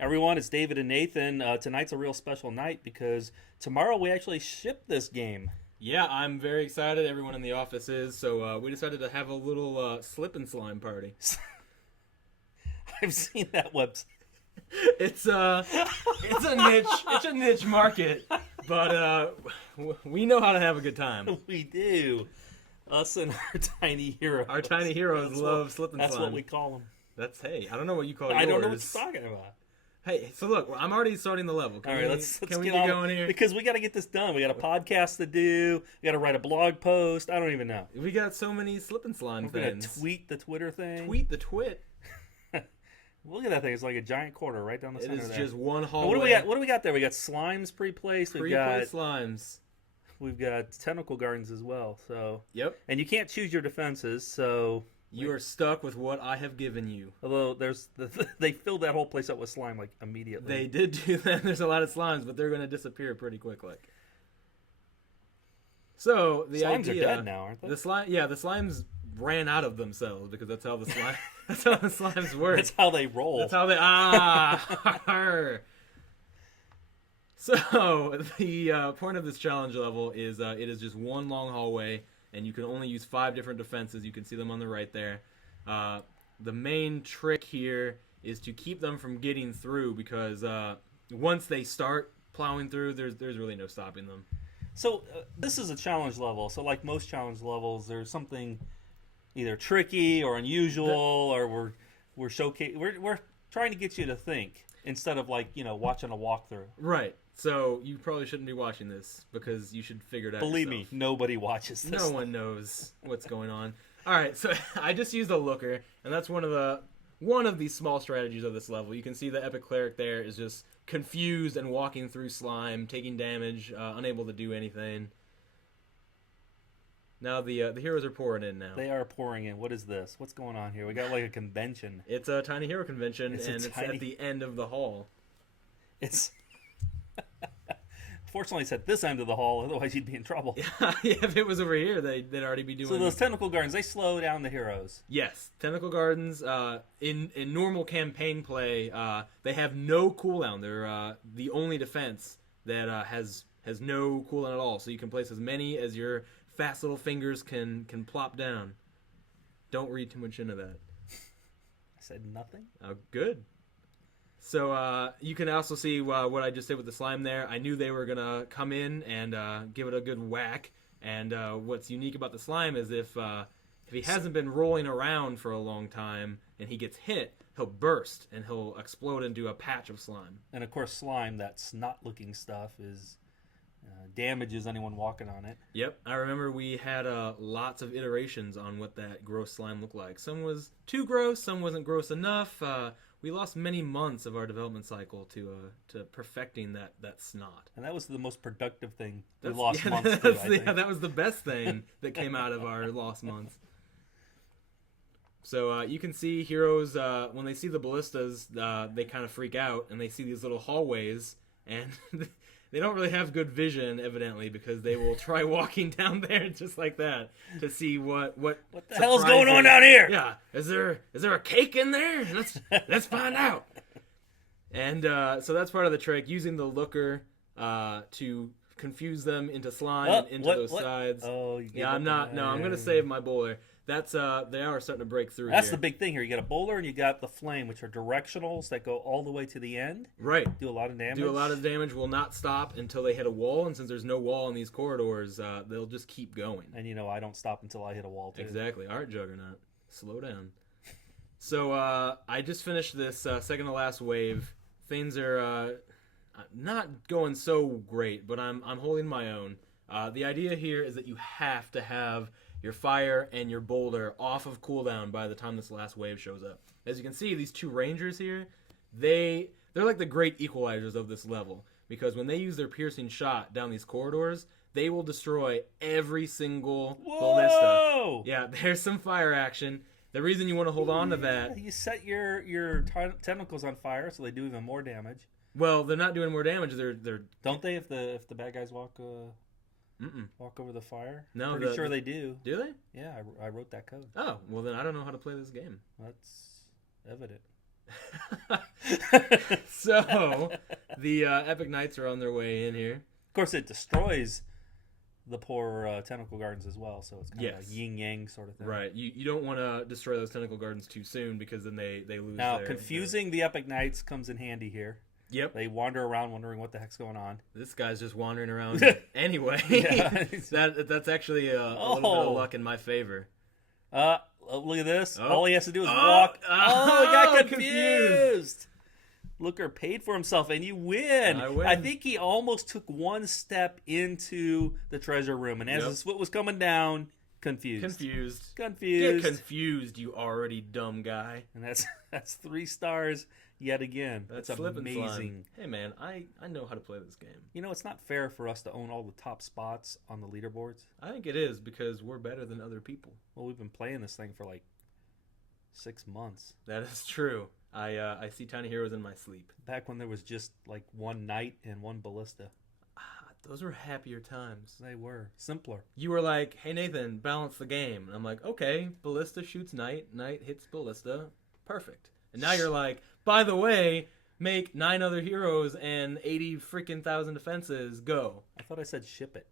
Everyone, it's David and Nathan. Tonight's a real special night because tomorrow we actually ship this game. Yeah, I'm very excited. Everyone in the office is. So we decided to have a little slip and slime party. I've seen that website. It's a niche market, but we know how to have a good time. We do. Us and our tiny heroes. Our tiny heroes love slip and slime. That's what we call them. I don't know what you call yours. I don't know what you're talking about. Hey, so look, I'm already starting the level. All right, let's get get going here? Because we got to get this done. We got a podcast to do. We got to write a blog post. I don't even know. We got so many slip and slime We're things. gonna tweet the Twitter thing. Tweet the twit. Look at that thing. It's like a giant quarter right down the center It is there. just one Now, hallway. what do we got there? We got slimes pre-placed. Pre-placed slimes. We've got tentacle gardens as well. So Yep. And you can't choose your defenses. So You are stuck with what I have given you. although they filled that whole place up with slime like immediately. They did do that. There's a lot of slimes, but they're going to disappear pretty quickly. So the Slimes idea, are dead now, aren't they? The slimes ran out of themselves because that's how the slime. That's how the slimes work. That's how they roll. That's how they So the point of this challenge level is it is just one long hallway, and you can only use 5 different defenses. You can see them on the right there. The main trick here is to keep them from getting through because once they start plowing through, there's really no stopping them. So this is a challenge level. So like most challenge levels, there's something either tricky or unusual, or we're trying to get you to think instead of watching a walkthrough. Right. So you probably shouldn't be watching this because you should figure it out. Believe yourself. me, nobody watches this. No one knows what's going on. All right, so I just used a looker, and that's one of the small strategies of this level. You can see the epic cleric there is just confused and walking through slime, taking damage, unable to do anything. Now the heroes are pouring in now. They are pouring in. What is this? What's going on here? We got like a convention. It's a tiny hero convention, it's at the end of the hall. It's fortunately it's at this end of the hall, otherwise you'd be in trouble. Yeah, if it was over here, they'd already be doing. So those tentacle gardens, they slow down the heroes. Yes, tentacle gardens. In normal campaign play, they have no cooldown. They're the only defense that has no cooldown at all. So you can place as many as your fast little fingers can plop down. Don't read too much into that. I said nothing. Oh, good. So you can also see what I just did with the slime there. I knew they were going to come in and give it a good whack. And what's unique about the slime is if he hasn't been rolling around for a long time and he gets hit, he'll burst and he'll explode into a patch of slime. And of course slime, that snot-looking stuff, is damages anyone walking on it. Yep, I remember we had lots of iterations on what that gross slime looked like. Some was too gross, some wasn't gross enough. We lost many months of our development cycle to perfecting that snot. And that was the most productive thing. We That's, lost yeah, months that's, to, I think. yeah, that was the best thing that came out of our lost months. So you can see heroes, when they see the ballistas, they kind of freak out, and they see these little hallways, and they don't really have good vision, evidently, because they will try walking down there just like that to see what the hell's going on down here? Yeah, is there a cake in there? Let's find out. And so that's part of the trick, using the looker to confuse them into slime and into those sides. Oh, I'm gonna save my bowler. That's they are starting to break through. That's here. the big thing here. You got a bowler and you got the flame, which are directionals that go all the way to the end. Right. Do a lot of damage. Do a lot of damage. Will not stop until they hit a wall, and since there's no wall in these corridors, they'll just keep going. And I don't stop until I hit a wall too. Exactly. All right, Juggernaut, slow down. So I just finished this second to last wave. Things are not going so great, but I'm holding my own. The idea here is that you have to have your fire and your boulder off of cooldown by the time this last wave shows up. As you can see, these two rangers here, they're like the great equalizers of this level, because when they use their piercing shot down these corridors, they will destroy every single ballista. Yeah, there's some fire action. The reason you want to hold on to that... You set your tentacles on fire so they do even more damage. Well, they're not doing more damage. They're Don't they if the bad guys walk over the fire? No, Pretty sure they do. Do they? Yeah, I wrote that code. Oh, well then I don't know how to play this game. That's evident. So the Epic Knights are on their way in here. Of course, it destroys the poor Tentacle Gardens as well, so it's kind of Yes. a yin-yang sort of thing. Right. You don't want to destroy those Tentacle Gardens too soon because then they lose Now, their... confusing the Epic Knights comes in handy here. Yep. They wander around wondering what the heck's going on. This guy's just wandering around anyway. Yeah. That's actually a little bit of luck in my favor. Look at this. Oh. All he has to do is walk. Oh, he got confused. confused. Looker paid for himself, and you win. I win. I think he almost took one step into the treasure room, and as his foot was coming down, confused. Confused. Confused. Get confused, you already dumb guy. And that's 3 stars yet again. That's Slip and amazing. Slime. Hey man, I know how to play this game. You know, it's not fair for us to own all the top spots on the leaderboards. I think it is because we're better than other people. Well, we've been playing this thing for like 6 months. That is true. I see tiny heroes in my sleep. Back when there was just like 1 knight and 1 ballista. Those were happier times. They were simpler. You were like, hey Nathan, balance the game. And I'm like, okay, ballista shoots knight, knight hits ballista. Perfect. And now you're like, by the way, make 9 other heroes and 80 freaking thousand defenses. Go. I thought I said ship it.